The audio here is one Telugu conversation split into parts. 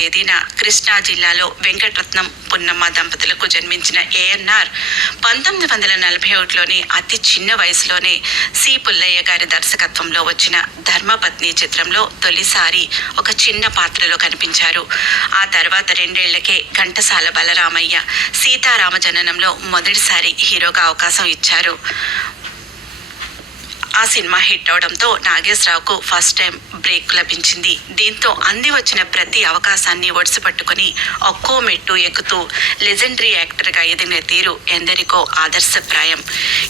తేదీన కృష్ణా జిల్లాలో వెంకటరత్నం పున్నమ్మ దంపతులకు జన్మించిన ఏఎన్ఆర్ 1941లోని అతి చిన్న వయసులోనే సి పుల్లయ్య గారి దర్శకత్వంలో వచ్చిన ధర్మపత్ని చిత్రంలో తొలిసారి ఒక చిన్న పాత్రలో కనిపించారు. ఆ తర్వాత 2 ఏళ్లకే ఘంటసాల బలరామయ్య సీతారామ జననంలో మొదటిసారి హీరోగా అవకాశం ఇచ్చారు. ఆ సినిమా హిట్ అవడంతో నాగేశ్వరరావుకు ఫస్ట్ టైం బ్రేక్ లభించింది. దీంతో అంది వచ్చిన ప్రతి అవకాశాన్ని ఒడిసిపట్టుకుని ఒక్కో మెట్టు ఎక్కుతూ లెజెండరీ యాక్టర్గా ఎదిగిన తీరు ఎందరికో ఆదర్శప్రాయం.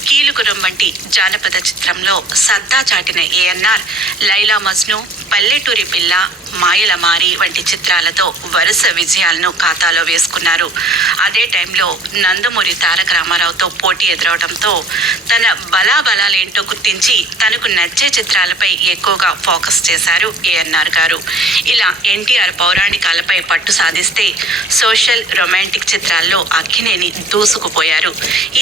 కీలుగురం వంటి జానపద చిత్రంలో సత్తా చాటిన ఏఎన్ఆర్ లైలా మజ్ను, పల్లెటూరి పిల్ల, మాయల మారి వంటి చిత్రాలతో వరుస విజయాలను ఖాతాలో వేసుకున్నారు. అదే టైంలో నందమూరి తారక రామారావుతో పోటీ ఎదురవడంతో తన బలాబలాలేంటో గుర్తించి తనకు నచ్చే చిత్రాలపై ఎక్కువగా ఫోకస్ చేశారు ఏఎన్ఆర్ గారు. ఇలా ఎన్టీఆర్ పౌరాణికాలపై పట్టు సాధిస్తే సోషల్ రొమాంటిక్ చిత్రాల్లో అక్కినేని దూసుకుపోయారు.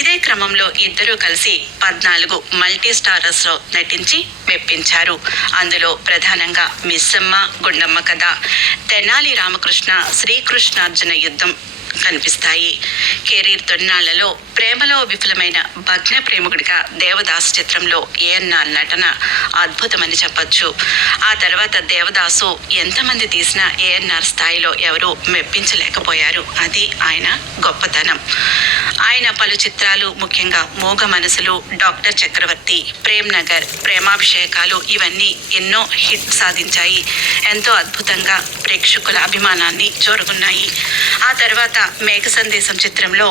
ఇదే క్రమంలో ఇద్దరూ కలిసి 14 మల్టీ స్టారర్స్లో నటించి మెప్పించారు. అందులో ప్రధానంగా మిస్సమ్మ, గుండమ్మ కథ, తెనాలి రామకృష్ణ, శ్రీకృష్ణార్జున యుద్ధం కనిపిస్తాయి. కెరీర్ తొన్నాళ్లలో ప్రేమలో విఫలమైన భగ్న ప్రేమికుడిగా దేవదాసు చిత్రంలో ఏఎన్ఆర్ నటన అద్భుతమని చెప్పొచ్చు. ఆ తర్వాత దేవదాసు ఎంతమంది తీసినా ఏఎన్ఆర్ స్థాయిలో ఎవరూ మెప్పించలేకపోయారు. అది ఆయన గొప్పతనం. ఆయన పలు చిత్రాలు, ముఖ్యంగా మూగ మనసులు, డాక్టర్ చక్రవర్తి, ప్రేమ్ నగర్, ప్రేమాభిషేకాలు ఇవన్నీ ఎన్నో హిట్ సాధించాయి. ఎంతో అద్భుతంగా ప్రేక్షకుల అభిమానాన్ని చూరగొన్నాయి. ఆ తర్వాత మేఘ సందేశం చిత్రంలో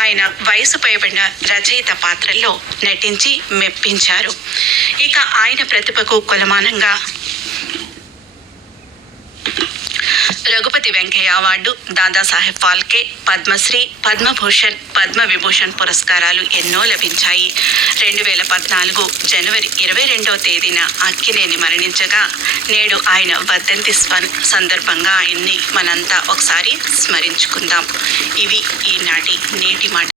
ఆయన వయసు పైబడిన రచయిత పాత్రల్లో నటించి మెప్పించారు. ఇక ఆయన ప్రతిభకు కొలమానంగా రఘుపతి వెంకయ్య అవార్డు, దాదాసాహెబ్ ఫాల్కే, పద్మశ్రీ, పద్మభూషణ్, పద్మవిభూషణ్ పురస్కారాలు ఎన్నో లభించాయి. 2014 జనవరి 22వ తేదీన అక్కినేని మరణించగా నేడు ఆయన వర్ధంతి సందర్భంగా ఆయన్ని మనంతా ఒకసారి స్మరించుకుందాం. ఇవి ఈనాటి నేటి మాట.